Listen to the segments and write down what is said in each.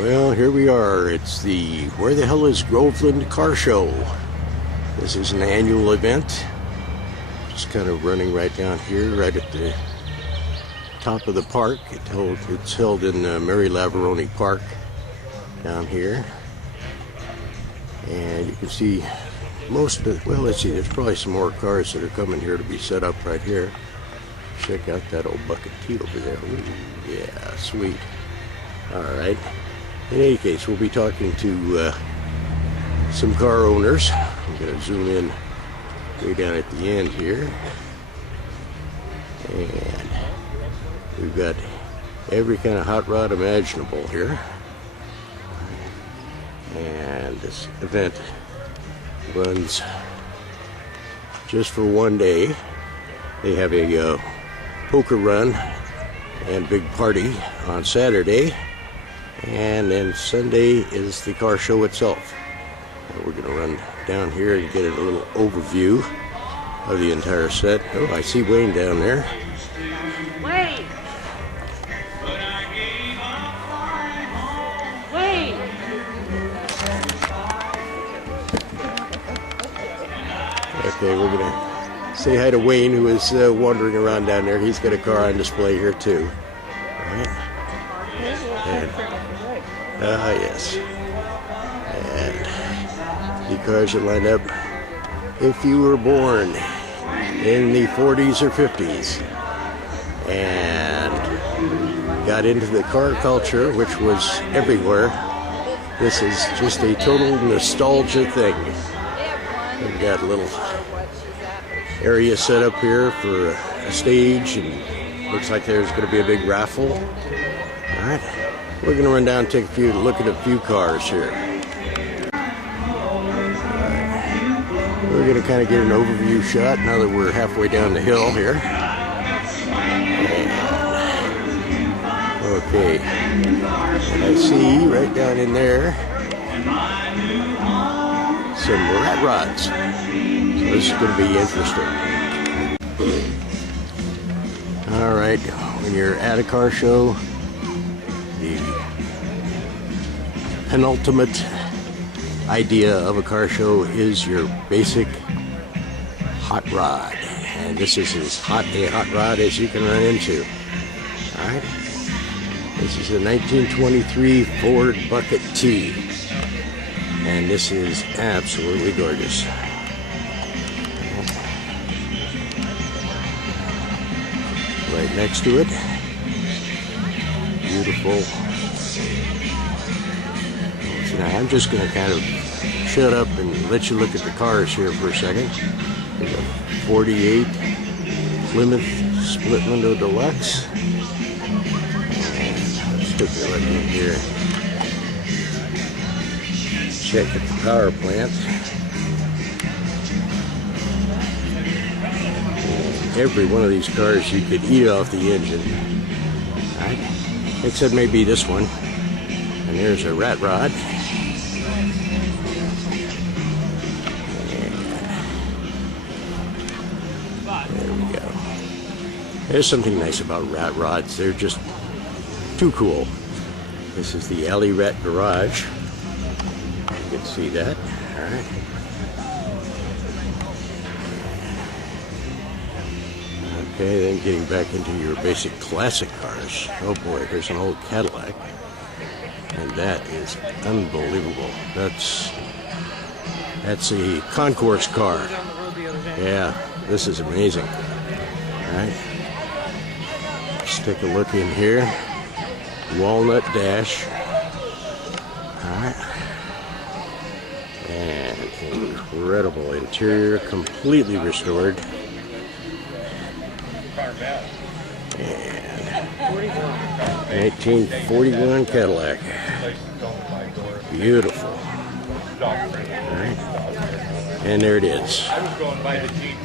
Well, here we are. It's the Where the Hell is Groveland car show. This is an annual event. Just kind of running right down here, right at the top of the park. It's held in Mary Laveroni Park down here. And you can see most of it. Well, let's see, there's probably some more cars that are coming here to be set up right here. Check out that old bucket tea over there. Ooh, yeah, sweet. All right. In any case, we'll be talking to some car owners. I'm going to zoom in way down at the end here. And we've got every kind of hot rod imaginable here. And this event runs just for one day. They have a poker run and big party on Saturday. And then Sunday is the car show itself. We're going to run down here and get a little overview of the entire set. Oh, I see Wayne down there. Wayne! Wayne! Okay, we're going to say hi to Wayne, who is wandering around down there. He's got a car on display here too. All right. Yes. And the cars are lined up. If you were born in the 40s or 50s and got into the car culture, which was everywhere, this is just a total nostalgia thing. We've got a little area set up here for a stage, and looks like there's going to be a big raffle. All right. We're going to run down and take a look at a few cars here. Right. We're going to kind of get an overview shot now that we're halfway down the hill here. And, okay. And I see right down in there some rat rods. So this is going to be interesting. All right. When you're at a car show, the penultimate idea of a car show is your basic hot rod. And this is as hot a hot rod as you can run into. Alright? This is a 1923 Ford Bucket T. And this is absolutely gorgeous. Right next to it, beautiful. So now I'm just going to kind of shut up and let you look at the cars here for a second. There's a 48 Plymouth split window deluxe. And let's take a look in here. Check at the power plant. And every one of these cars you could eat off the engine. Right? Except maybe this one. And there's a rat rod. And there we go. There's something nice about rat rods. They're just too cool. This is the Alley Rat Garage. You can see that. All right. Okay, then getting back into your basic classic cars. Oh boy, here's an old Cadillac. And that is unbelievable. That's a concourse car. Yeah, this is amazing. All right. Let's take a look in here. Walnut dash. All right. And incredible interior, completely restored. And 1941 Cadillac. Beautiful. Right. And there it is.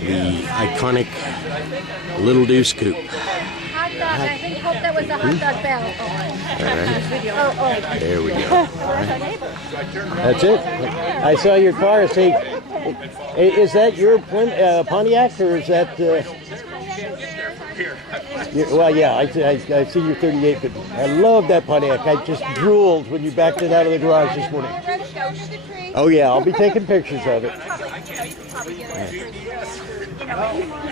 The iconic Little Deuce Coupe. Hot dog. I think hope that was the hot dog bell. All right. There we go. Right. That's it. I saw your car. See, Is that your Pontiac, or is that? Well, yeah, I see your 38, but I love that Pontiac. I just drooled when you backed it out of the garage this morning. Oh yeah, I'll be taking pictures of it.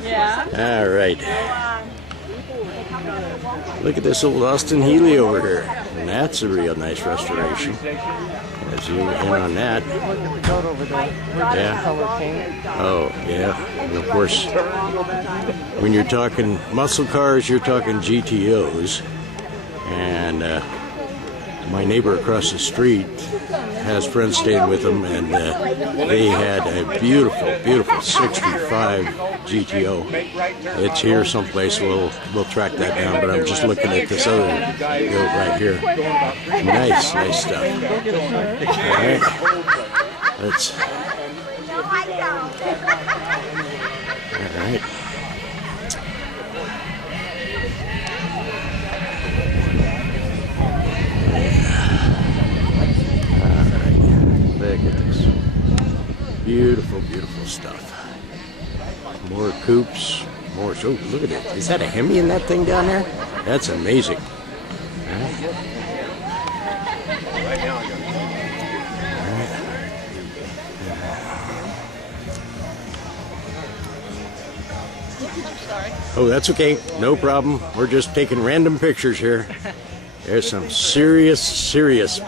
Yeah. All right. Look at this old Austin Healey over here. And that's a real nice restoration. Zoom in on that. Yeah. Oh, yeah. And of course, when you're talking muscle cars, you're talking GTOs. And my neighbor across the street has friends staying with them, and they had a beautiful, beautiful 65 GTO. It's here someplace. We'll track that down, but I'm just looking at this other goat right here. Nice stuff. All right. Let's. All right. Look at this. Beautiful, beautiful stuff. More coupes, more. Oh, look at it. Is that a Hemi in that thing down there? That's amazing. Oh, that's okay. No problem. We're just taking random pictures here. There's some serious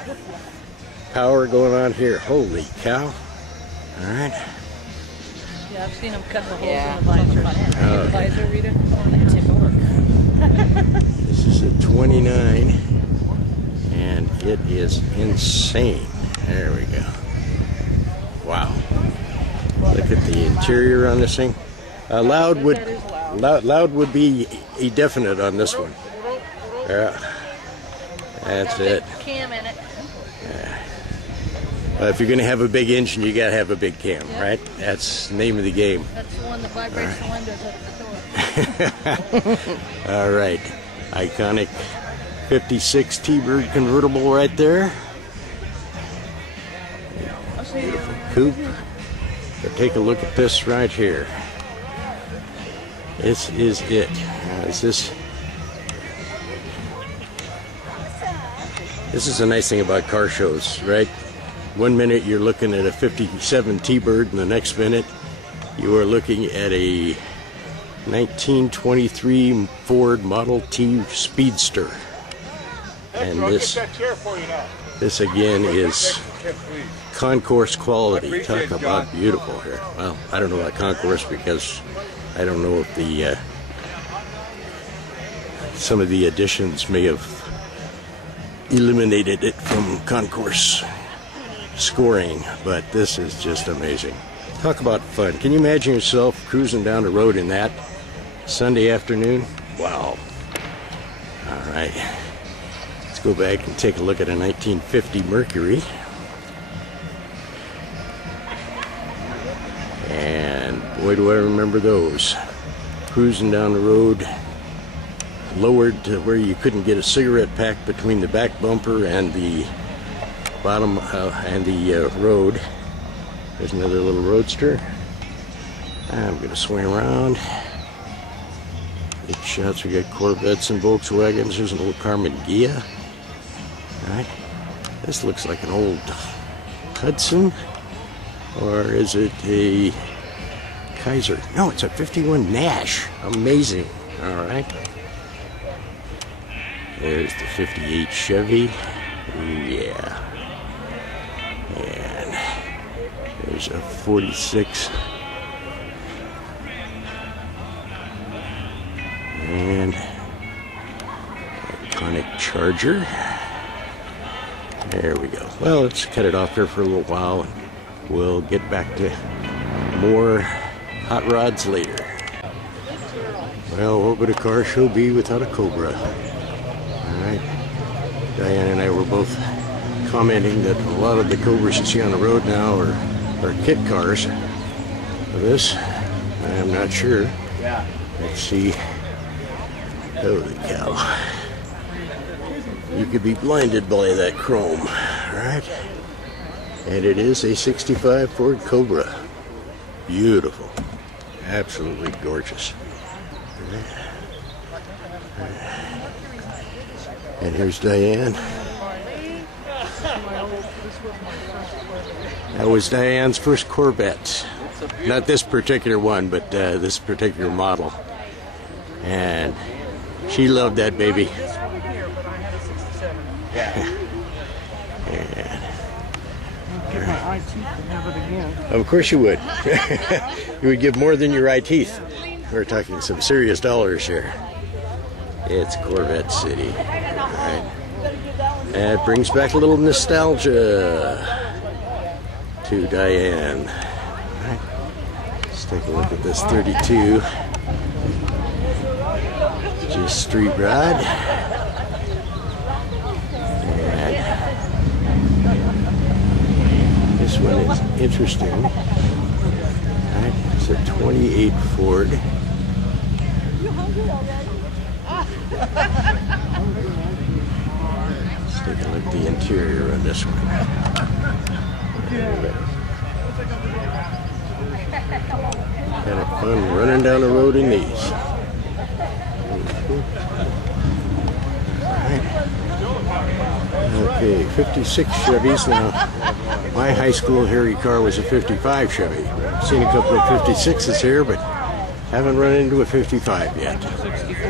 power going on here. Holy cow. All right. Yeah, I've seen them cut the holes in the visor. The visor reader. This is a 29, and it is insane. There we go. Wow. Look at the interior on this thing. Loud would be a definite on this one. Yeah. That's it. Cam in it. If you're going to have a big engine, you got to have a big cam, right? That's the name of the game. That's the one that vibrates the windows at the store. All right. Iconic 56 T-Bird convertible right there. Beautiful coupe. But take a look at this right here. This is it. This is the nice thing about car shows, right? One minute you're looking at a 57 T-Bird, and the next minute you are looking at a 1923 Ford Model T Speedster. And this again is concourse quality. Talk about beautiful here. Well, I don't know about concourse because I don't know if the some of the additions may have eliminated it from concourse scoring, but this is just amazing. Talk about fun. Can you imagine yourself cruising down the road in that Sunday afternoon? Wow. All right. Let's go back and take a look at a 1950 Mercury. And boy, do I remember those. Cruising down the road, lowered to where you couldn't get a cigarette pack between the back bumper and the bottom and the road. There's another little roadster. I'm going to swing around. Big shots. We got Corvettes and Volkswagens. There's an old Carmen Ghia. All right. This looks like an old Hudson. Or is it a Kaiser? No, it's a 51 Nash. Amazing. All right. There's the 58 Chevy. Ooh, yeah. And there's a 46. And iconic Charger. There we go. Well, let's cut it off there for a little while, and we'll get back to more hot rods later. Well, what would a car show be without a Cobra? Alright. Diane and I were both commenting that a lot of the Cobras you see on the road now are kit cars. For this, I'm not sure. Let's see. Holy cow. You could be blinded by that chrome. Alright. And it is a 65 Ford Cobra. Beautiful. Absolutely gorgeous. And here's Diane. That was Diane's first Corvette. Not this particular one, but this particular model. And she loved that baby. Give my eye teeth and have it again. Of course you would. You would give more than your eye teeth. We're talking some serious dollars here. It's Corvette City. All right. And it brings back a little nostalgia to Diane. All right. Let's take a look at this 32. Just street rod. And this one is interesting. All right. It's a 28 Ford. Let's take a look at the interior on this one. Kind of fun running down the road in these. Okay, 56 Chevys. Now, my high school Harry car was a 55 Chevy. I've seen a couple of 56s here, but haven't run into a 55 yet. 64?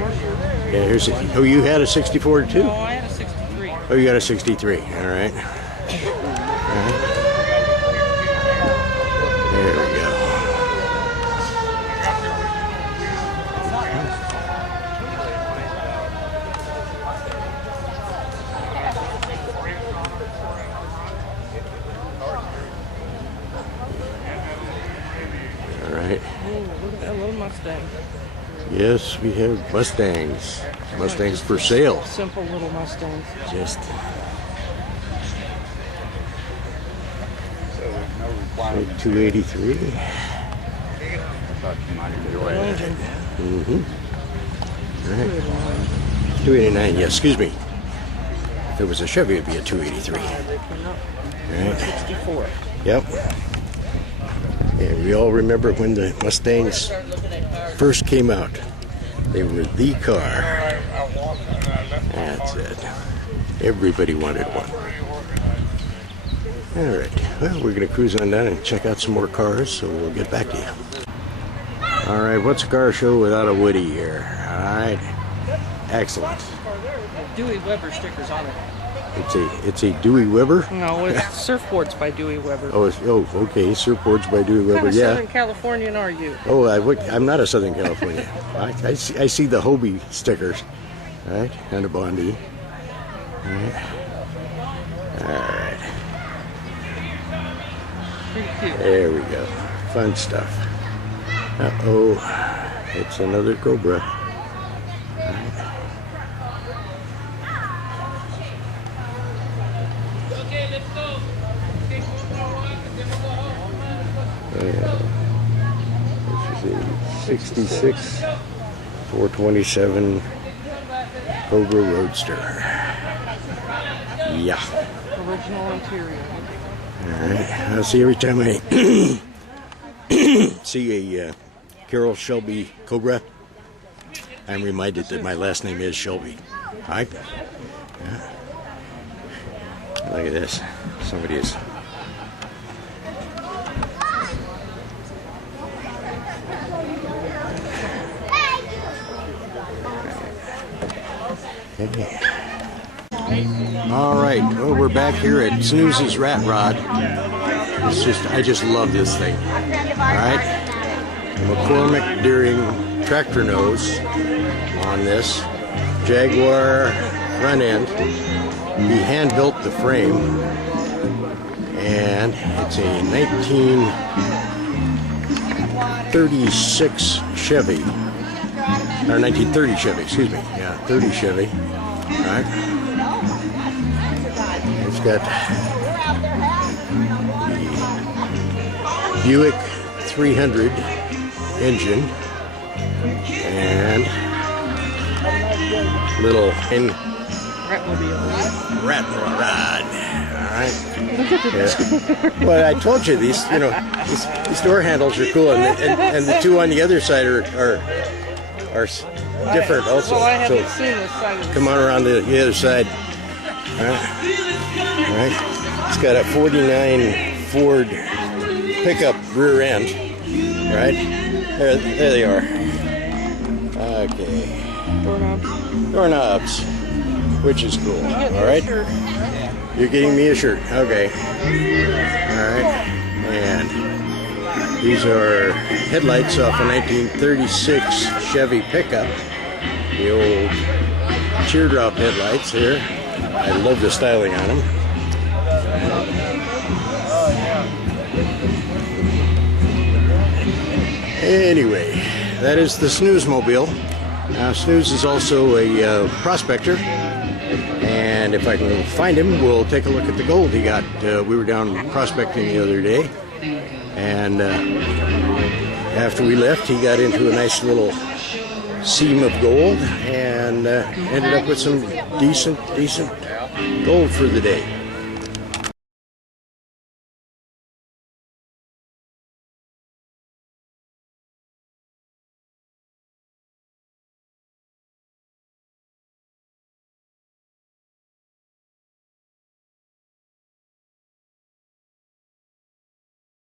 Yeah, here's a, oh, you had a 64 too? No, I had a 63. Oh, you got a 63. All right. All right. There we go. All right. Oh, look at that little Mustang. Yes, we have Mustangs. Mustangs for sale. Simple little Mustangs. Just 283. Engine. Mm-hmm. All right. 289. Yeah, excuse me. If it was a Chevy, it'd be a 283. All right. 64. Yep. And we all remember when the Mustangs first came out. They were the car. That's it. Everybody wanted one. All right. Well, we're going to cruise on down and check out some more cars, so we'll get back to you. All right. What's a car show without a Woody here? All right. Excellent. Dewey Weber stickers on it. It's a Dewey Weber? No, it's surfboards by Dewey Weber. Oh, okay. Surfboards by Dewey What Weber. kind of Yeah. Southern Californian are you? Oh, I'm not a Southern California. I see the Hobie stickers, right, and a Bondi. All right. All right. Pretty cute. There we go. Fun stuff. Uh-oh. It's another Cobra. All right. This is a 66 427 Cobra Roadster. Yeah. Original interior. Alright. I see every time I see a Carroll Shelby Cobra, I'm reminded that my last name is Shelby. Alright? Yeah. Look at this. Somebody is. Okay. All right, well, we're back here at Snooze's Rat Rod. I just love this thing. All right, McCormick Deering tractor nose on this Jaguar front end. He hand built the frame, and it's a 1936 Chevy. Or 1930 Chevy, excuse me. Yeah, 30 Chevy. All right. It's got the Buick 300 engine and little Ratmobile. rat rod. All right? Look at the Well, I told you these door handles are cool, and the two on the other side are different also. Well, I haven't So seen this side of the come on around the other side. All right. It's got a 49 Ford pickup rear end. Right? There they are. Okay. Doorknobs, which is cool. All right. You're getting me a shirt. Okay. All right. And these are headlights off a 1936 Chevy pickup. The old teardrop headlights here. I love the styling on them. Anyway, that is the Snooze-mobile. Now, Snooze is also a prospector, and if I can find him, we'll take a look at the gold he got. We were down prospecting the other day, and after we left, he got into a nice little seam of gold and ended up with some decent gold for the day.